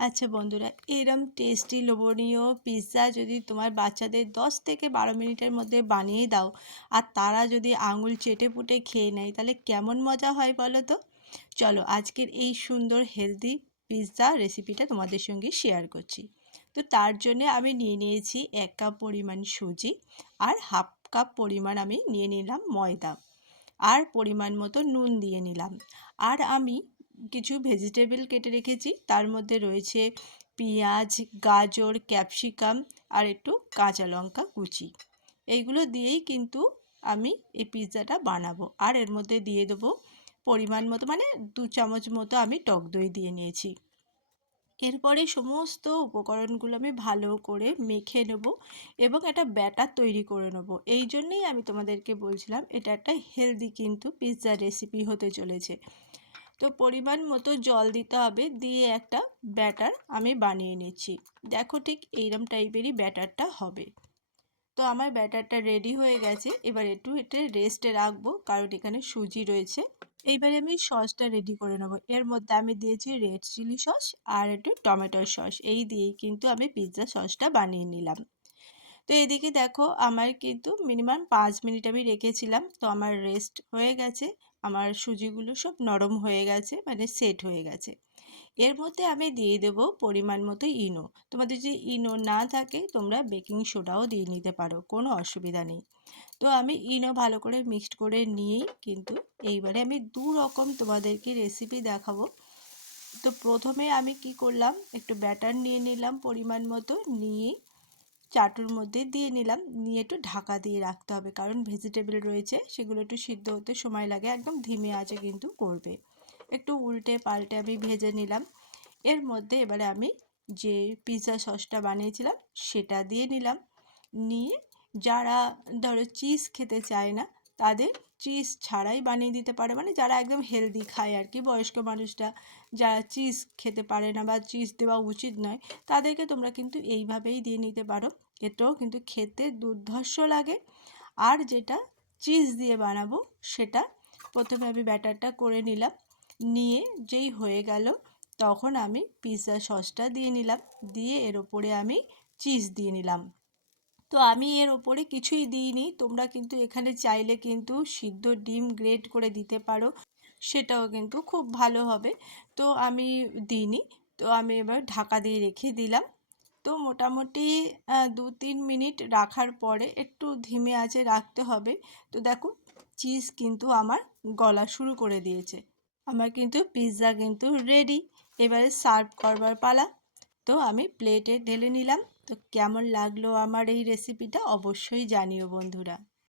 আচ্ছা বন্ধুরা, এরম টেস্টি লোভনীয় পিৎজা যদি তোমার বাচ্চাদের 10 থেকে 12 মিনিটের মধ্যে বানিয়ে দাও আর তারা যদি আঙুল চেটে পুটে খেয়ে নেয় তাহলে কেমন মজা হয় বলো তো। চলো আজকের এই সুন্দর হেলদি পিৎজা রেসিপিটা তোমাদের সঙ্গে শেয়ার করছি। তো তার জন্য আমি নিয়ে নিয়েছি 1 কাপ পরিমাণ সুজি আর হাফ কাপ পরিমাণ আমি নিয়ে নিলাম ময়দা আর পরিমাণ মতো নুন দিয়ে নিলাম। আর আমি কিছু ভেজিটেবল কেটে রেখেছি, তার মধ্যে রয়েছে পেঁয়াজ, গাজর, ক্যাপসিকাম আর একটু কাঁচা লঙ্কা কুচি। এইগুলো দিয়েই কিন্তু আমি এই পিৎজাটা বানাবো। আর এর মধ্যে দিয়ে দেবো পরিমাণ মতো, মানে 2 চামচ মতো আমি টক দই দিয়ে নিয়েছি। এরপরে সমস্ত উপকরণগুলো আমি ভালো করে মেখে নেব এবং একটা ব্যাটার তৈরি করে নেব। এই জন্যেই আমি তোমাদেরকে বলছিলাম এটা একটা হেলদি কিন্তু পিৎজা রেসিপি হতে চলেছে। তো পরিমাণ মতো জল দিতে হবে, দিয়ে একটা ব্যাটার আমি বানিয়ে নিচ্ছি। দেখো ঠিক এইরকম টাইপেরই ব্যাটারটা হবে। তো আমার ব্যাটারটা রেডি হয়ে গেছে, এবার একটু এটা রেস্টে রাখবো কারণ এখানে সুজি রয়েছে। এইবারে আমি সসটা রেডি করে নেবো। এর মধ্যে আমি দিয়েছি রেড চিলি সস আর একটু টমেটোর সস, এই দিয়েই কিন্তু আমি পিৎজা সসটা বানিয়ে নিলাম। তো এদিকে দেখো আমার কিন্তু মিনিমাম 5 মিনিট আমি রেখেছিলাম, তো আমার রেস্ট হয়ে গেছে। আমার সুজিগুলো সব নরম হয়ে গেছে, মানে সেট হয়ে গেছে। এর মধ্যে আমি দিয়ে দেবো পরিমাণ মতো ইনো। তোমাদের যদি ইনো না থাকে তোমরা বেকিং সোডাও দিয়ে নিতে পারো, কোনো অসুবিধা নেই। তো আমি ইনো ভালো করে মিক্সড করে নিয়েই কিন্তু এইবারে আমি 2 রকম তোমাদেরকে রেসিপি দেখাবো। তো প্রথমে আমি কি করলাম, একটু ব্যাটার নিয়ে নিলাম পরিমাণ মতো, নিয়ে চাটুর মধ্যে দিয়ে নিলাম, নিয়ে একটু ঢাকা দিয়ে রাখতে হবে কারণ ভেজিটেবল রয়েছে সেগুলো একটু সিদ্ধ হতে সময় লাগে, একদম ধিমে আঁচে কিন্তু করবে। একটু উল্টে পাল্টে আমি ভেজে নিলাম। এর মধ্যে এবারে আমি যে পিৎজা সসটা বানিয়েছিলাম সেটা দিয়ে নিলাম। নিয়ে যারা ধরো চিজ খেতে চায় না তাদের চিজ ছাড়াই বানিয়ে দিতে পারে, মানে যারা একদম হেলদি খায় আর কি, বয়স্ক মানুষরা যারা চিজ খেতে পারে না বা চিজ দেওয়া উচিত নয় তাদেরকে তোমরা কিন্তু এইভাবেই দিয়ে নিতে পারো। এটাও কিন্তু খেতে দুর্ধর্ষ লাগে। আর যেটা চিজ দিয়ে বানাবো সেটা প্রথমে আমি ব্যাটারটা করে নিলাম, নিয়ে যেই হয়ে গেল তখন আমি পিৎজা সসটা দিয়ে নিলাম, দিয়ে এর ওপরে আমি চিজ দিয়ে নিলাম। তো আমি এর ওপরে কিছুই দিইনি, তোমরা কিন্তু এখানে চাইলে কিন্তু সিদ্ধ ডিম গ্রেট করে দিতে পারো, সেটাও কিন্তু খুব ভালো হবে। তো আমি দিইনি। তো আমি এবার ঢাকা দিয়ে রেখে দিলাম। তো মোটামুটি 2-3 মিনিট রাখার পরে একটু ধিমে আঁচে রাখতে হবে। তো দেখো চিজ কিন্তু আমার গলা শুরু করে দিয়েছে। আমার কিন্তু পিৎজা কিন্তু রেডি। এবারে সার্ভ করবার পালা। তো আমি প্লেটে ঢেলে নিলাম। তো কেমন লাগলো আমার এই রেসিপিটা অবশ্যই জানিও বন্ধুরা।